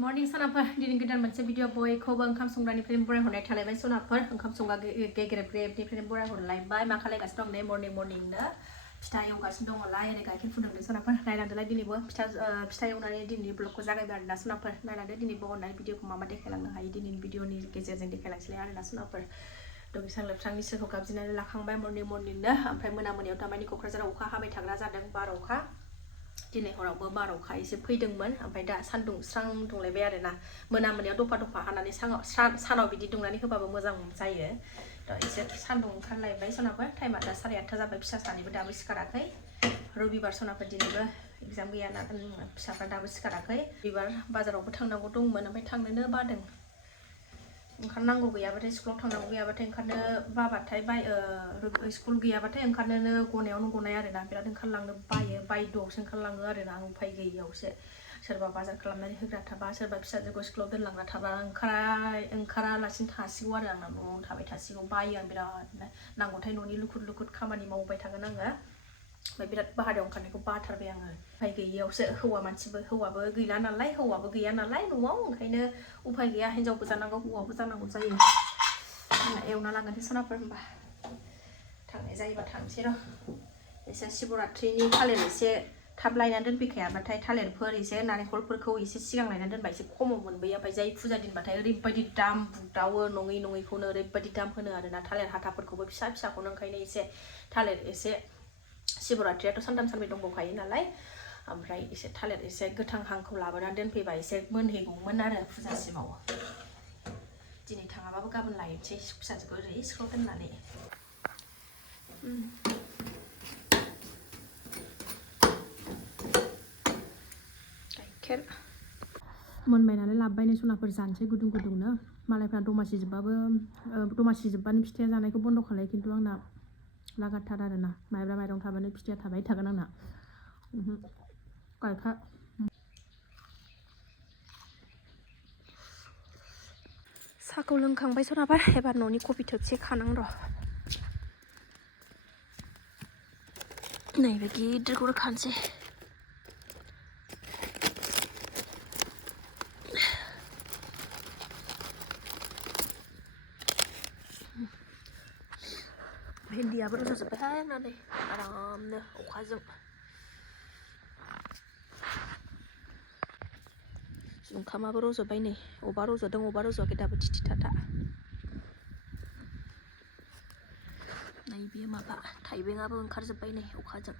morning सनाफोर दिनै गोदान मोनसे भिडिअ बयखौबो ओंखाम संग्रानिफ्रायनो बरायहरनाय थालायबाय सनाफोर ओंखाम संग्रा गेग्रेब ग्रेबनिफ्रायनो बरायहरलायबाय मा खालायगासिनो दं नै मर्निंनो फिथा एवगासिनो दङलाय ओरै गाइखेर फुदुंदों सनाफोर नायलांदोलाय दिनैबो फिथा एवनानै दिनैनि ब्लगखौ जागायबाय आरोना सनाफोर नायलांदो दिनै बहननाय भिडिअखौ मा देखायलांनो हायो दिनैनि भिडिअनि गेजेरजों देखायलांसैलाय आरोना सनाफोर दुगैस्रां लोबस्रां इसोरखौ गाबज्रिनानै लाखांबाय मर्निंनो ओमफ्राय मोनायाव थारमाने क'क्राझाराव अखा हाबाय थाग्रा जादों बार अखा दिनै हरावबो बार अखा एसे फैदोंमोन ओमफ्राय दा सान्दुं स्रां दुंलायबाय आरोना मोनायाव दफा हानानै सानाव बिदि दुंनानै होबाबो मोजां जायो दा एसे सान्दुं ओंखारलायबाय सनाफोर टाइमा दा 8:30 जाबाय फिसा सानैबो दाबो सिखाराखै रबिबार सनाफोर दिनैबो एग्जाम गैया ना फिसाफ्रा दाबो सिखाराखै रबिबार बाजारावबो थांनांगौ दंमोन ओमफ्राय थांनोनो बादों ओंखारनांगौ गैयाबाथाय स्कुलाव थांनांगौ गैयाबाथाय ओंखारनो बाबाथाय स्कुल गैयाबाथाय ओंखारनोनो गनायावनो गनाय आरोना बिराद ओंखारलांनो बायद'आवसो ओंखारलाङो आरोना आं उफाय गैयियावसो सोरबा बाजार खालामनानै होग्रा थाबा सोरबा फिसाजोखौ स्कुलाव दोनलांग्रा थाबा ओंखारालासिनो थासिगौ आरो आंना न'आव थाबाय थासिगौ बायो आं बिराद नांगौथाय न'नि लुकुद खामानि मावबाय थागोन आङो ओमफ्राय बिराद बाहेरायाव ओंखारनायखौ बाथारबाय आङो उफाय गैयियावसो हौवाबो गैया नालाय न'आव ओंखायनो उफाय गैया हिनजावबो जानांगौ हौवाबो जानांगौ जायो एवना लागोनसै सनाफोर होनबा थांनाय जायोबा थांसै र' एसे शिवरात्रिनि थालिर एसे थाब लायनानै दोनफैखायाबाथाय थालिरफोर एसे नारेंखलफोरखौ एसे सिगां लायनानै दोनबा एसे खमाव मोनबोयो ओमफ्राय जाय फुजा दिनबाथाय ओरैबायदि दाम बुगदावो नङैखौनो ओरैबायदि दाम होनो आरोना थालिर हाथाफोरखौबो फिसाखौनो ओंखायनो एसे थालिर एसे शिवरात्रियाथ' सानथाम सानब्रै दंबावखायो नालाय ओमफ्राय एसे थालिर एसे गोथां हांखौ लाबोनानै दोनफैबा एसे मोनहैगौमोन आरो फुजासिमाव दिनै थाङाबाबो गाबोन लायनोसै फिसाजोखौ ओरै स्कुलाव दोननानै गाइखेर मोनबाय नालाय लाबोबाय सनाफोर जानोसै गुदुंनो मालायफ्रा दमासि जोब्बानो फिथाया जानायखौ बन्द' खालायो खिन्थु आंना लागाथार आरोना माइब्रा माइरं थाबानो फिथाया थाबाय थागोन आंना गाइखेर साहाखौ लोंखांबाय सनाफोर एबार न'नि कफि थोबसे खानां र' नैबे गिदिरखौनो खानोसै भिन्दियाबो रज'जोब्बायहाय आंना नै आरामनो अखाजों जुंखामाबो रज'बाय नै अबा रज'दों अबा रज'वाखै दाबो थिथिथाथा नैबे माबा थाइबेंआबो ओंखारजोब्बाय नै अखाजों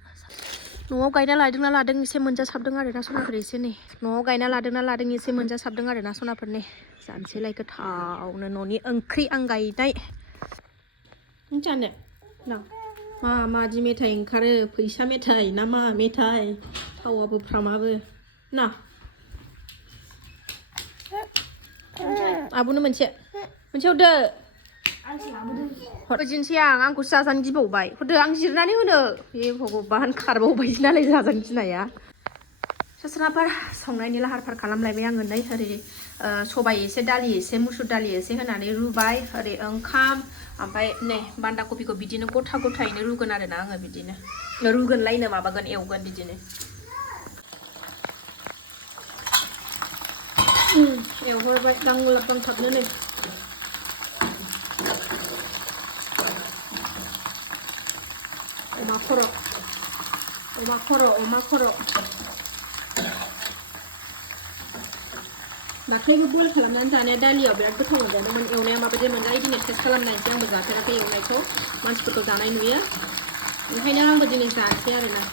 न'आव गायना लादोंना लादों एसे मोनजासाबदों आरोना सनाफोर एसे नै न'आव गायना लादोंना लादों एसे मोनजासाबदों आरोना सनाफोर नै जानोसैलाय गोथावनो न'नि ओंख्रि आं गायनाय जानो ना मादि मेथाइ ओंखारो फैसा मेथाइ ना मा मेथाइ थावाबो फ्रामाबो ना आब'नो मोनसे हरदो हरदिनसै आंखौ जाजानो गिबावबाय हरदो आं जिरनानै होनो हे भगबान खारबावबाय नालाय जाजानो गिनाया सनाफोर संनायनि लाहार फाहार खालामलायबाय आङो नै ओरै सबाइ एसे दालि एसे मुसुर दालि एसे होनानै रुबाय ओरै ओंखाम ओमफ्राय नै बान्दा कफिखौ बिदिनो गथायैनो रुगोन आरोना आङो बिदिनो रुगोनलायनो माबागोन एवगोन बिदिनो एवहरबाय दांथाबनो नै अमा खर' दाख्लैबो बयल खालामनानै जानाया दालियाव बिराद गोथाव मोनजादोंमोन एवनाया माबायदि मोनजायो दिनै टेस्ट खालामनायसै आंबो जाफेराखै एवनायखौ मानसिफोरखौ जानाय नुयो ओंखायनो आंबो दिनै जानोसै आरोना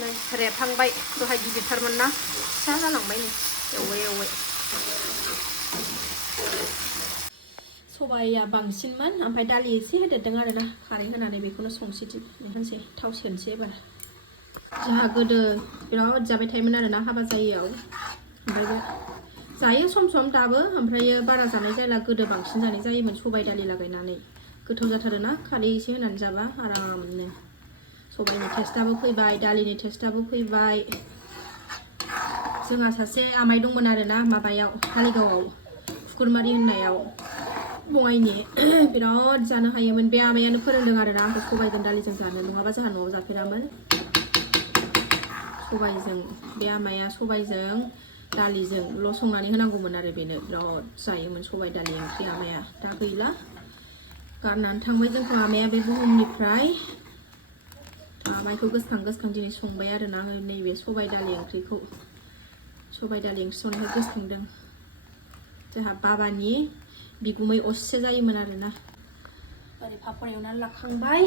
नै रेबहांबाय दहाय गिदिरथारमोन ना फिसा जालांबाय नै एवै सबाइया बांसिनमोन ओमफ्राय दालि एसे होदेरदों आरोना खारै होनानै बेखौनो संसै थाव सेरनोसै एबार जोंहा गोदो बिराद जाबाय थायोमोन आरोना हाबा जायैयाव ओमफ्राय जायो सम दाबो ओमफ्राय बारा जानाय जाला गोदो बांसिन जानाय जायोमोन सबाइ दालि लागायनानै गोथाव जाथारोना खारै एसे होनानै जाबा आरामनो सबाइनि टेस्टाबो फैबाय दालिनि टेस्टाबो फैबाय जोंहा सासे आमाइ दंमोन आरोना माबायाव धालिगावआव फुकुरमारि होननायाव बङाइनि बिराद जानो हायोमोन बे आमायानो फोरोंदों आरोना आंखौ सबाइजों दालिजों जानो नङाबा जोंहा न'आव जाफेरामोन सबाइजों बे आमाया सबाइजों दालिजोंल' संनानै होनांगौमोन आरो बेनो बिराद जायोमोन सबाइ दालि ओंख्रि आमाया दा गैला गारनानै थांबाय जोंखौ आमाया बे बुहुमनिफ्राय आमाइखौ गोसोखां दिनै संबाय आरोना नैबे सबाइ दालि ओंख्रिखौ सबाइ दालि ओंख्रि संनायखौ गोसोखांदों जोंहा बाबानि बिगुमै असे जायोमोन आरोना ओरै पापर एवनानै लाखांबाय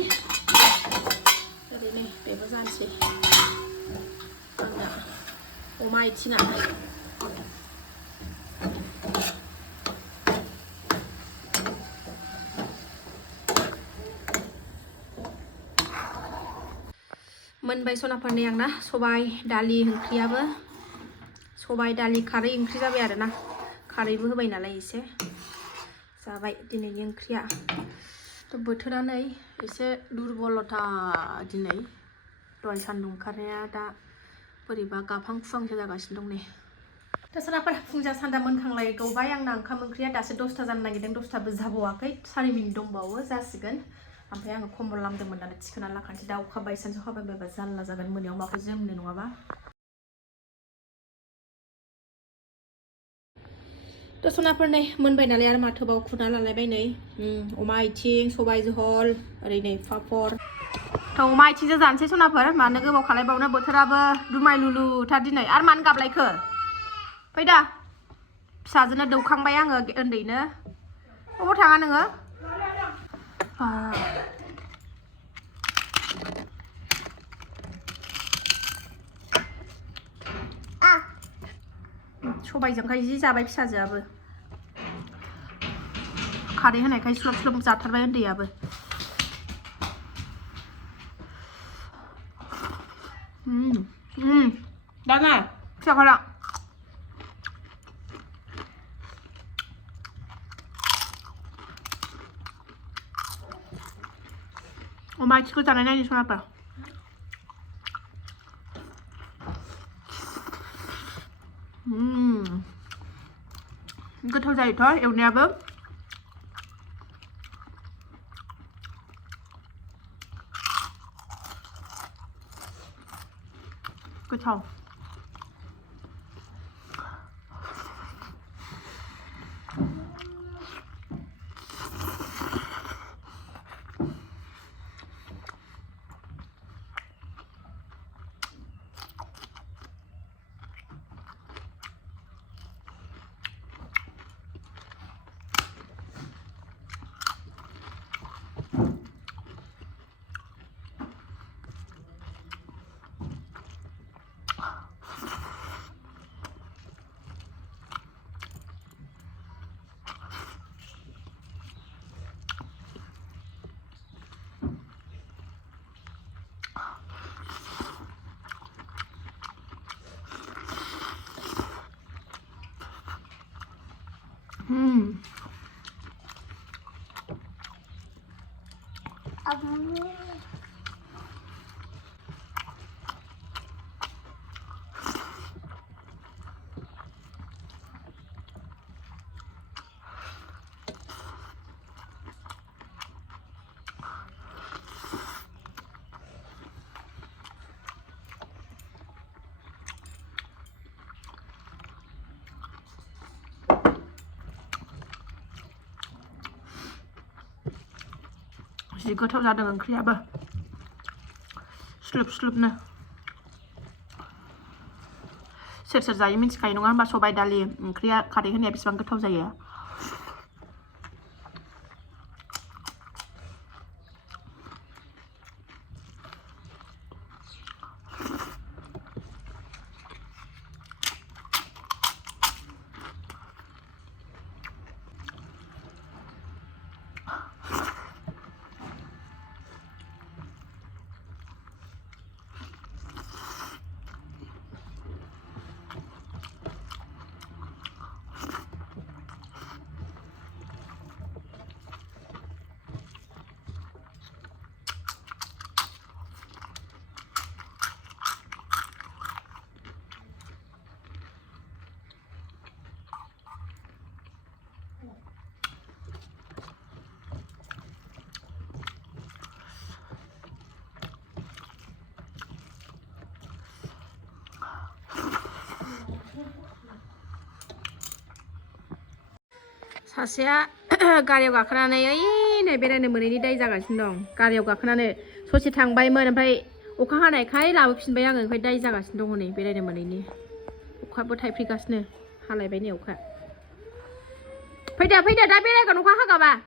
ओरैनो बेबो जानोसै आंना अमा आथिङा मोनबाय सनाफोरनि आंना सबाइ दालि ओंख्रियाबो सबाइ दालि खारै ओंख्रि जाबाय आरोना खारैबो होबाय नालाय एसे जाबाय दिनैनि ओंख्रिया बोथोरा नै एसे दुरबलथा दिनै दहाय सान्दुं ओंखारनाया दा बोरैबा गाफां फुहांसो जागासिनो दं नै दा सनाफोर फुंजा सान्दा मोनखांलायगौबाय आंना ओंखाम ओंख्रिया दासो 10ता जानो नागिरदों 10ताबो जाबावाखै 4 मिनिट दंबावो जासिगोन ओमफ्राय आङो कम्बल लामदोंमोन दानो थिखोना लाखानोसै दा अखा बायसान्स हाबाय बायबा जारला जागोन मोनायाव माखौ जोमनो नङाबा दसनाफोर नै मोनबाय नालाय आरो माथोबाव खुना लालायबाय नै अमा आथिं सबाइ जहल ओरै नै पापर अमा आथिंजों जानोसै सनाफोर मानो गोबाव खालायबावनो बोथोराबो दुमाय लुलुथार दिनै आरो मानो गाबलायखो फैदा फिसाजोनो दौखांबाय आङो उन्दैनो अबाव थाङा नोङो सबाइजोंखाय जि जाबाय फिसाजोआबो खारै होनायखाय स्लब स्लब जाथारबाय उन्दैयाबो दाना फिसाखारा अमा आथिंखौ जानाय नायनो सनाफोर गोथाव जायोथ' एवनायाबो गोथाव जि गोथाव जादों ओंख्रियाबो स्लुब स्लुबनो सोर सोर जायो मिथिखायो नङा होमबा सबाइ दालि ओंख्रिया खारै होनाया बेसेबां गोथाव जायो सासेया गारियाव गाखोनानै ओइ नै बेरायनो मोनैनि दाय जागासिनो दं गारियाव गाखोनानै ससे थांबायमोन ओमफ्राय अखा हानायखाय लाबोफिनबाय आङो ओमफ्राय दाय जागासिनो दङ नै बेरायनो मोनैनि अखाबो थाइफ्रिगासिनो हालायबाय नै अखा फैदो दा बेरायगोन अखा हागाबा